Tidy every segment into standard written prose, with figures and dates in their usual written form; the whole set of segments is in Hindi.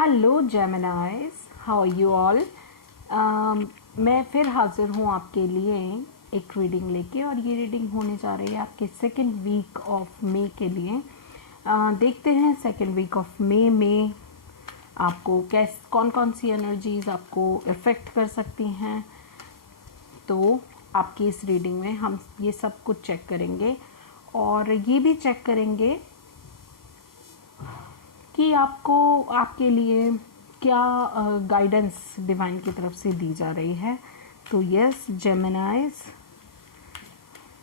Hello Geminis, how are you all. मैं फिर हाजिर हूँ आपके लिए एक रीडिंग लेके, और ये रीडिंग होने जा रही है आपके सेकेंड वीक ऑफ मई के लिए। देखते हैं सेकेंड वीक ऑफ मई में आपको कौन कौन सी एनर्जीज आपको इफ़ेक्ट कर सकती हैं। तो आपकी इस रीडिंग में हम ये सब कुछ चेक करेंगे, और ये भी चेक करेंगे कि आपको आपके लिए क्या गाइडेंस डिवाइन की तरफ से दी जा रही है। तो यस जेमिनाइज,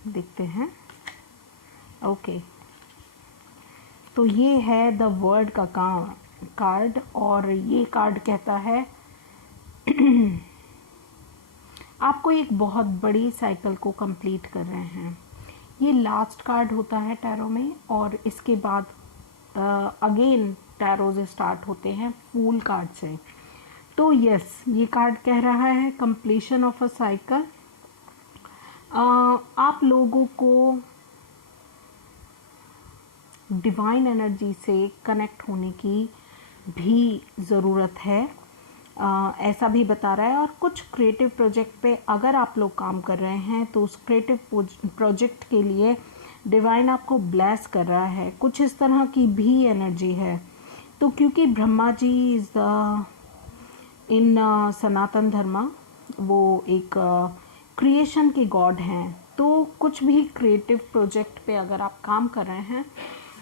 देखते हैं। ओके, तो ये है द वर्ड का कार्ड, और ये कार्ड कहता है आपको एक बहुत बड़ी साइकिल को कंप्लीट कर रहे हैं। ये लास्ट कार्ड होता है टैरो में, और इसके बाद अगेन टैरो से स्टार्ट होते हैं फूल कार्ड से। तो यस, ये कार्ड कह रहा है कंप्लीशन ऑफ अ साइकिल। आप लोगों को डिवाइन एनर्जी से कनेक्ट होने की भी ज़रूरत है, ऐसा भी बता रहा है। और कुछ क्रिएटिव प्रोजेक्ट पे अगर आप लोग काम कर रहे हैं तो उस क्रिएटिव प्रोजेक्ट के लिए डिवाइन आपको ब्लेस कर रहा है। कुछ इस तरह की भी एनर्जी है। तो क्योंकि ब्रह्मा जी इज इन सनातन धर्म, वो एक क्रिएशन के गॉड हैं, तो कुछ भी क्रिएटिव प्रोजेक्ट पे अगर आप काम कर रहे हैं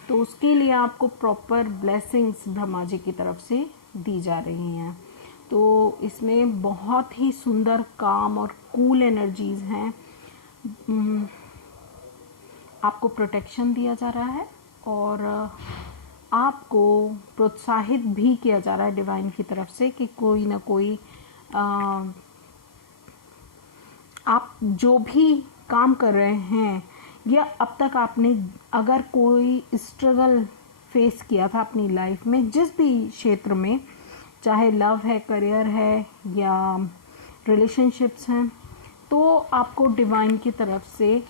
तो उसके लिए आपको प्रॉपर ब्लेसिंग्स ब्रह्मा जी की तरफ से दी जा रही हैं। तो इसमें बहुत ही सुंदर, काम और कूल एनर्जीज हैं। आपको प्रोटेक्शन दिया जा रहा है, और आपको प्रोत्साहित भी किया जा रहा है डिवाइन की तरफ से कि कोई ना कोई आप जो भी काम कर रहे हैं, या अब तक आपने अगर कोई स्ट्रगल फेस किया था अपनी लाइफ में, जिस भी क्षेत्र में, चाहे लव है, करियर है, या रिलेशनशिप्स हैं, तो आपको डिवाइन की तरफ से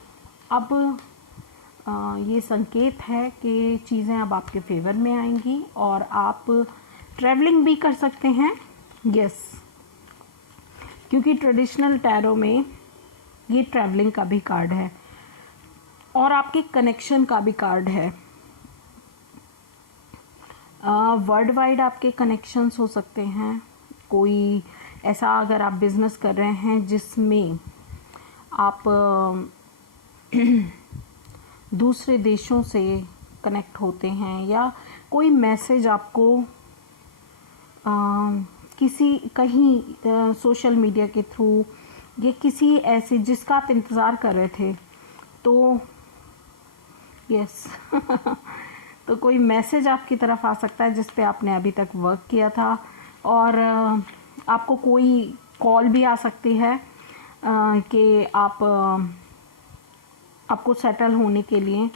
अब ये संकेत है कि चीज़ें अब आपके फेवर में आएंगी, और आप ट्रैवलिंग भी कर सकते हैं। यस, क्योंकि ट्रेडिशनल टैरो में ये ट्रैवलिंग का भी कार्ड है, और आपके कनेक्शन का भी कार्ड है। वर्ल्ड वाइड आपके कनेक्शंस हो सकते हैं। कोई ऐसा अगर आप बिजनेस कर रहे हैं जिसमें आप दूसरे देशों से कनेक्ट होते हैं, या कोई मैसेज आपको कहीं सोशल मीडिया के थ्रू, या किसी ऐसे जिसका आप इंतज़ार कर रहे थे, तो यस तो कोई मैसेज आपकी तरफ आ सकता है जिस पे आपने अभी तक वर्क किया था, और आपको कोई कॉल भी आ सकती है कि आपको सेटल होने के लिए,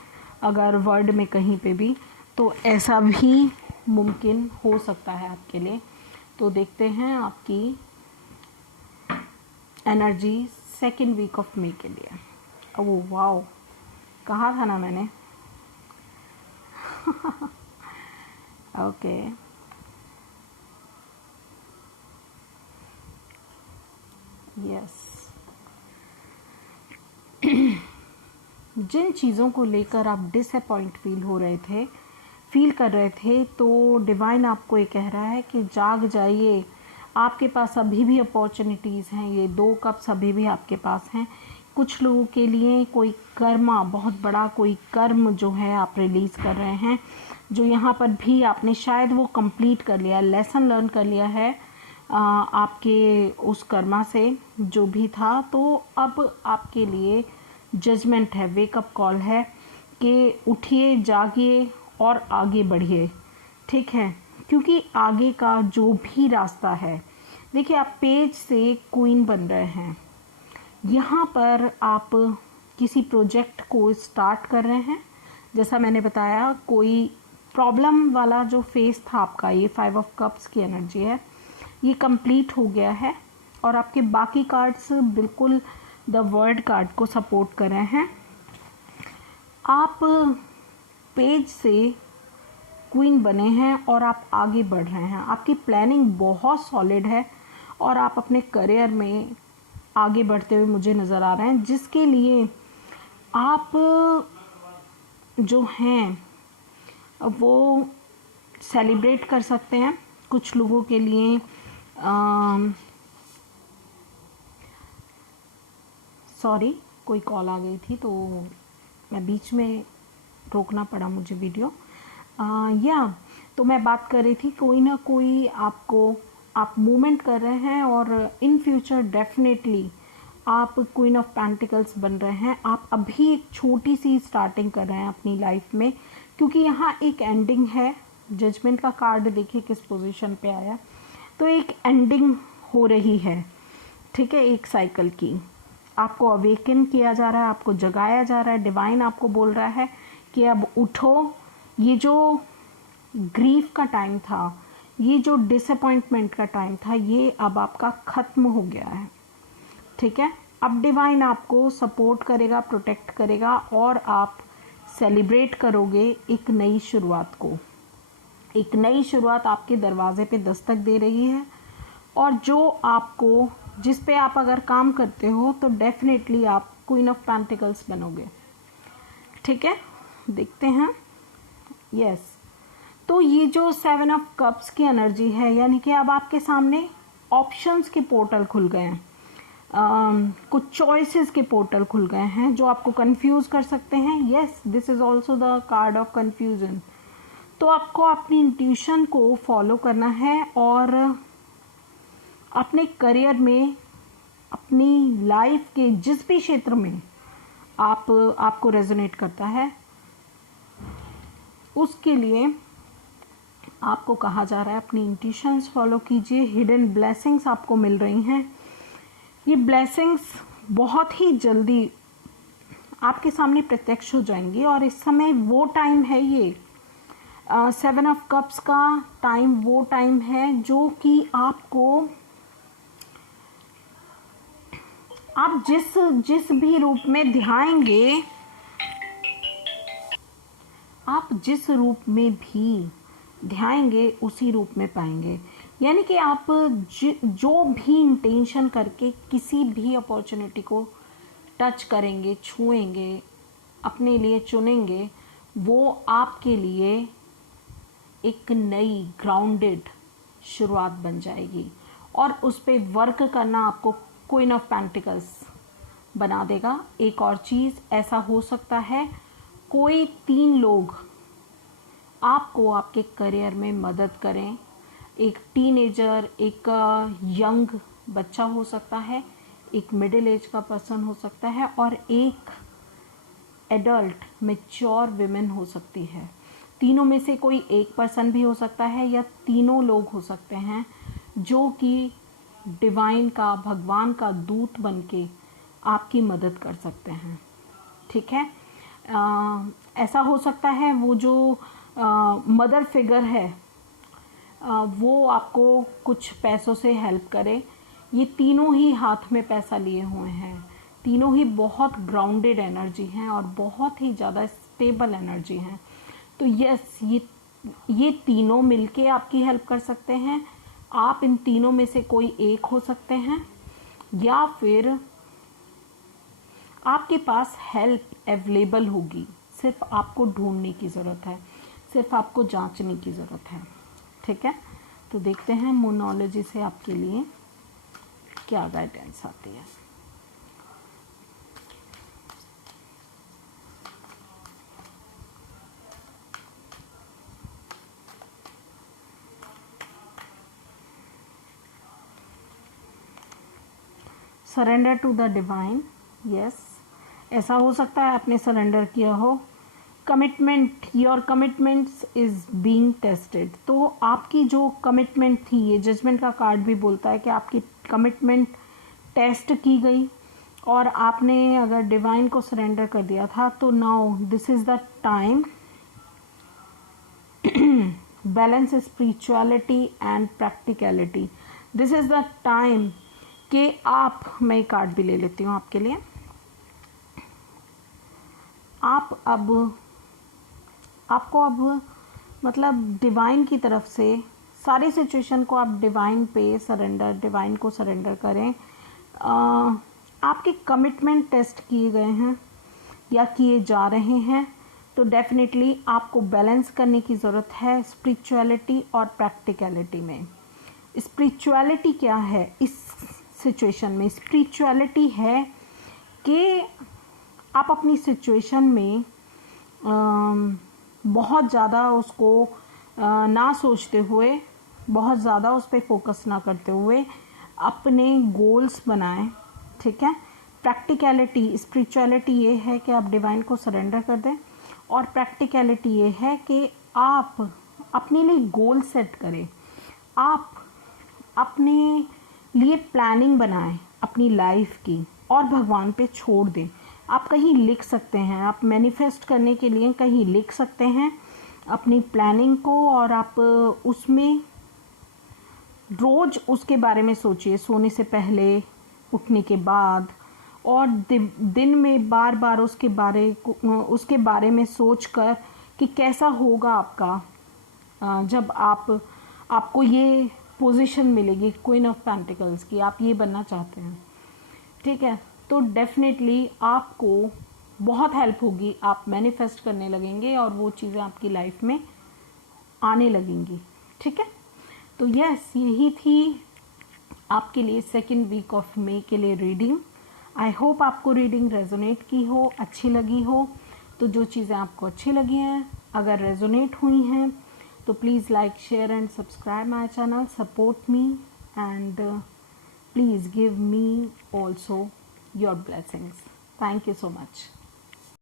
अगर वर्ल्ड में कहीं पे भी, तो ऐसा भी मुमकिन हो सकता है आपके लिए। तो देखते हैं आपकी energy second week of May के लिए। ओह वाओ, कहा था ना मैंने। Okay, yes. जिन चीज़ों को लेकर आप डिसअपॉइंट फील कर रहे थे, तो डिवाइन आपको ये कह रहा है कि जाग जाइए, आपके पास अभी भी अपॉर्चुनिटीज़ हैं। ये 2 कप्स अभी भी आपके पास हैं। कुछ लोगों के लिए कोई कर्मा, बहुत बड़ा कोई कर्म जो है आप रिलीज़ कर रहे हैं, जो यहाँ पर भी आपने शायद वो कंप्लीट कर लिया, लेसन लर्न कर लिया है आपके उस कर्मा से जो भी था। तो अब आपके लिए जजमेंट है, वेकअप कॉल है कि उठिए, जागिए और आगे बढ़िए। ठीक है, क्योंकि आगे का जो भी रास्ता है, देखिए आप पेज से क्वीन बन रहे हैं। यहाँ पर आप किसी प्रोजेक्ट को स्टार्ट कर रहे हैं। जैसा मैंने बताया, कोई प्रॉब्लम वाला जो फेस था आपका, ये 5 ऑफ कप्स की एनर्जी है, ये कंप्लीट हो गया है, और आपके बाकी कार्ड्स बिल्कुल द वर्ड कार्ड को सपोर्ट कर रहे हैं। आप पेज से क्वीन बने हैं और आप आगे बढ़ रहे हैं। आपकी प्लानिंग बहुत सॉलिड है और आप अपने करियर में आगे बढ़ते हुए मुझे नज़र आ रहे हैं, जिसके लिए आप जो हैं वो सेलिब्रेट कर सकते हैं। कुछ लोगों के लिए सॉरी, कोई कॉल आ गई थी तो मैं बीच में रोकना पड़ा मुझे वीडियो। तो मैं बात कर रही थी, कोई ना कोई आप मूवमेंट कर रहे हैं और इन फ्यूचर डेफिनेटली आप क्वीन ऑफ पेंटिकल्स बन रहे हैं। आप अभी एक छोटी सी स्टार्टिंग कर रहे हैं अपनी लाइफ में, क्योंकि यहाँ एक एंडिंग है। जजमेंट का कार्ड देखिए किस पोजीशन पे आया, तो एक एंडिंग हो रही है, ठीक है, एक साइकिल की। आपको अवेकन किया जा रहा है, आपको जगाया जा रहा है। डिवाइन आपको बोल रहा है कि अब उठो। ये जो ग्रीफ का टाइम था, ये जो डिसअपॉइंटमेंट का टाइम था, ये अब आपका ख़त्म हो गया है, ठीक है। अब डिवाइन आपको सपोर्ट करेगा, प्रोटेक्ट करेगा और आप सेलिब्रेट करोगे एक नई शुरुआत को। एक नई शुरुआत आपके दरवाजे पे दस्तक दे रही है और जिस पे आप अगर काम करते हो तो डेफिनेटली आप क्वीन ऑफ पेंटिकल्स बनोगे, ठीक है। देखते हैं, यस। तो ये जो 7 ऑफ कप्स की एनर्जी है, यानी कि अब आपके सामने ऑप्शंस के पोर्टल खुल गए हैं, कुछ चॉइसेस के पोर्टल खुल गए हैं जो आपको कंफ्यूज कर सकते हैं। Yes, this is also the card of confusion. तो आपको अपनी इंट्यूशन को फॉलो करना है और अपने करियर में, अपनी लाइफ के जिस भी क्षेत्र में आपको रेजोनेट करता है, उसके लिए आपको कहा जा रहा है अपनी इंट्यूशंस फॉलो कीजिए। हिडन ब्लेसिंग्स आपको मिल रही हैं। ये ब्लेसिंग्स बहुत ही जल्दी आपके सामने प्रत्यक्ष हो जाएंगी और इस समय वो टाइम है, ये 7 ऑफ कप्स का टाइम वो टाइम है जो कि आप जिस भी रूप में ध्याएंगे, आप जिस रूप में भी ध्याएंगे उसी रूप में पाएंगे। यानी कि आप जो भी इंटेंशन करके किसी भी अपॉर्चुनिटी को टच करेंगे, छुएंगे, अपने लिए चुनेंगे, वो आपके लिए एक नई ग्राउंडेड शुरुआत बन जाएगी और उस पे वर्क करना आपको क्वीन ऑफ पेंटिकल्स बना देगा। एक और चीज़, ऐसा हो सकता है कोई 3 लोग आपको आपके करियर में मदद करें। एक टीनेजर, एक यंग बच्चा हो सकता है, एक मिडिल एज का पर्सन हो सकता है और एक एडल्ट मैच्योर विमेन हो सकती है। तीनों में से कोई एक पर्सन भी हो सकता है या तीनों लोग हो सकते हैं जो कि डिवाइन का, भगवान का दूत बनके आपकी मदद कर सकते हैं, ठीक है। ऐसा हो सकता है वो जो मदर फिगर है वो आपको कुछ पैसों से हेल्प करे। ये तीनों ही हाथ में पैसा लिए हुए हैं, तीनों ही बहुत ग्राउंडेड एनर्जी हैं और बहुत ही ज़्यादा स्टेबल एनर्जी हैं। तो यस, ये तीनों मिलके आपकी हेल्प कर सकते हैं। आप इन तीनों में से कोई एक हो सकते हैं या फिर आपके पास हेल्प अवेलेबल होगी। सिर्फ आपको ढूंढने की ज़रूरत है, सिर्फ आपको जांचने की ज़रूरत है, ठीक है। तो देखते हैं मोनोलॉजी से आपके लिए क्या गाइडेंस आती है। Surrender to the divine. Yes, ऐसा हो सकता है आपने सरेंडर किया हो। Commitment, your commitments is being tested. तो आपकी जो कमिटमेंट थी, ये जजमेंट का कार्ड भी बोलता है कि आपकी कमिटमेंट टेस्ट की गई और आपने अगर डिवाइन को सरेंडर कर दिया था, तो now this is the time. Balance spirituality and practicality, this is the time कि मैं कार्ड भी ले लेती हूँ आपके लिए। आपको अब मतलब डिवाइन की तरफ से सारी सिचुएशन को आप डिवाइन पे सरेंडर, डिवाइन को सरेंडर करें। आपके कमिटमेंट टेस्ट किए गए हैं या किए जा रहे हैं, तो डेफिनेटली आपको बैलेंस करने की ज़रूरत है स्पिरिचुअलिटी और प्रैक्टिकलिटी में। स्पिरिचुअलिटी क्या है इस सिचुएशन में? स्पिरिचुअलिटी है कि आप अपनी सिचुएशन में बहुत ज़्यादा उसको ना सोचते हुए, बहुत ज़्यादा उस पर फोकस ना करते हुए अपने गोल्स बनाएं, ठीक है। प्रैक्टिकलिटी, स्पिरिचुअलिटी ये है कि आप डिवाइन को सरेंडर कर दें, और प्रैक्टिकलिटी ये है कि आप अपने लिए गोल सेट करें, आप अपने लिए प्लानिंग बनाएं अपनी लाइफ की और भगवान पे छोड़ दें। आप कहीं लिख सकते हैं, आप मैनिफेस्ट करने के लिए कहीं लिख सकते हैं अपनी प्लानिंग को, और आप उसमें रोज़ उसके बारे में सोचिए, सोने से पहले, उठने के बाद, और दिन में बार बार उसके बारे में सोचकर कि कैसा होगा आपका जब आपको ये पोजीशन मिलेगी क्वीन ऑफ पेंटिकल्स की, आप ये बनना चाहते हैं, ठीक है। तो डेफिनेटली आपको बहुत हेल्प होगी, आप मैनिफेस्ट करने लगेंगे और वो चीज़ें आपकी लाइफ में आने लगेंगी, ठीक है। तो यस, यही थी आपके लिए सेकेंड वीक ऑफ मई के लिए रीडिंग। आई होप आपको रीडिंग रेजोनेट की हो, अच्छी लगी हो। तो जो चीज़ें आपको अच्छी लगी हैं, अगर रेजोनेट हुई हैं, तो please like, share and subscribe my channel, support me, and please give me also your blessings. Thank you so much.